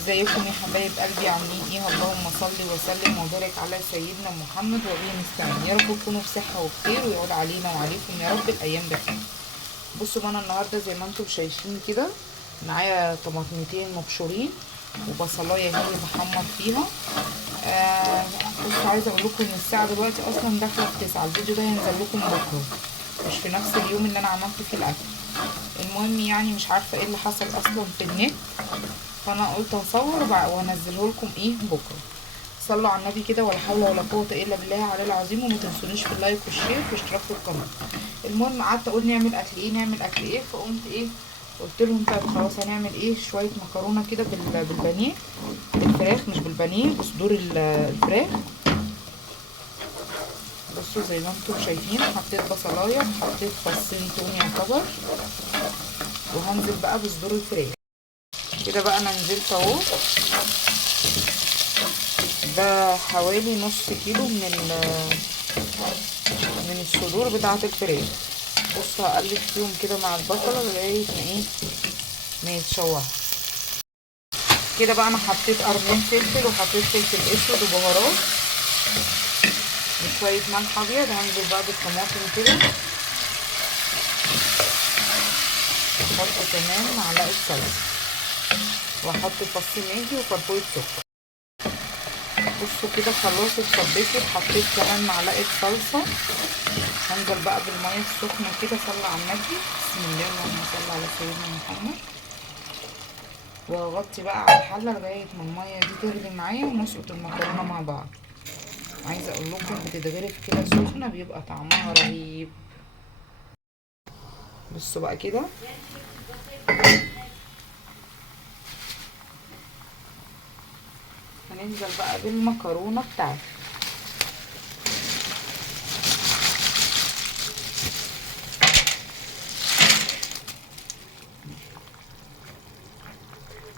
ازيكم يا حبايب قلبي؟ عاملين ايه؟ اللهم صل وسلم وبارك على سيدنا محمد وبه نستعين. يا رب تكونوا بصحه وبخير ويعود علينا وعليكم يا رب الايام بخير. بصوا بقى، انا النهارده زي ما انتم شايفين كده معايا طماطمتين مبشورين وبصلايه هي بحمر فيها. بصوا، عايزه اقول لكم ان الساعه دلوقتي اصلا داخله في 9. الفيديو ده هينزل لكم بكره، مش في نفس اليوم اللي انا عملت فيه الاكل. المهم يعني مش عارفه ايه اللي حصل اصلا في النت، فانا قلت اصور وانزله لكم بكره. صلوا على النبي كده، ولا حول ولا قوه الا بالله على العظيم. وما تنسونيش في اللايك والشير والاشتراك في القناه. المهم قعدت اقول نعمل اكل ايه نعمل اكل ايه، فقمت قلت لهم طيب خلاص هنعمل شويه مكرونه كده بالبانيه، بالفراخ، مش بالبانيه، بصدور الفراخ. بصوا زي ما انتم شايفين، حطيت بصلايه، حطيت فصين توم يعتبر، وهنزل بقى بصدور الفراخ كده. بقى انا نزلت اهو، ده حوالي نص كيلو من الصدور بتاعه الفراخ. بصوا هقلب فيهم كده مع البصله لغايه ما يتشوحوا كده. بقى انا حطيت قرنين فلفل، وحطيت فلفل اسود وبهارات وشويه ملح ابيض. هنزل بقى بالطماطم كده، واحط كمان معلقه صلصه، واحط فص ماجي وكربويه سكر. بصوا كده خلاص اتطبقت، حطيت كمان معلقه صلصه. هنزل بقى بالميه السخنه كده، صلى على النبي، بسم الله اللهم صل على سيدنا محمد. واغطي بقى على الحله لغايه ما الميه دي تغلي معايا ونسقط المكرونه مع بعض. عايزه اقول لكم بتتغرف كده سخنه بيبقى طعمها رهيب. بصوا بقى كده، هننزل بقى بالمكرونه بتاعتي.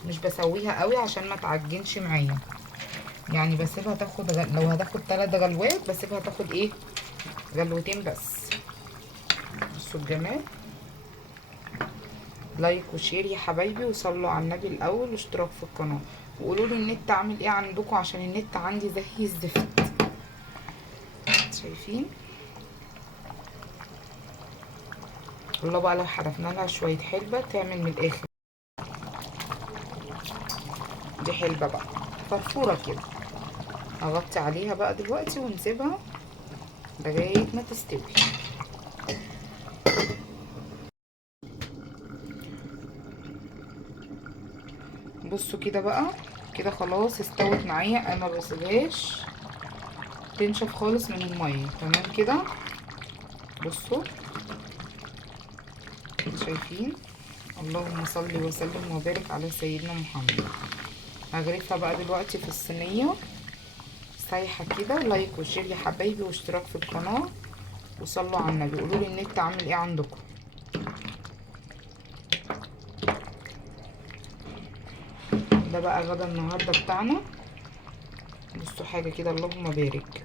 مش بسويها قوي عشان ما تعجنش معايا، يعني بسيبها تاخد لو هتاخد 3 غلوات بسيبها تاخد غلوتين بس. بصوا الجمال. لايك وشير يا حبايبي، وصلوا على النبي الاول واشتراك في القناه، وقولوا لي النت عامل ايه عندكم، عشان النت عندي زي الزفت. شايفين؟ والله بقى لو حرفنا لها شويه حلبه تعمل من الاخر. دي حلبه بقى فرفوره كده. هغطي عليها بقى دلوقتي ونسيبها لغايه ما تستوي. بصوا كده بقى، كده خلاص استوت معايا. انا ما بسيبهاش تنشف خالص من الميه. تمام كده. بصوا شايفين؟ اللهم صل وسلم وبارك على سيدنا محمد. هغرفها بقى دلوقتي في الصينيه سايحه كده. لايك وشير يا حبايبي واشتراك في القناه، وصلوا على النبي. قولوا لي النت عامل ايه عندكم. ده بقى غدا النهارده بتاعنا. بصوا حاجه كده اللهم بارك.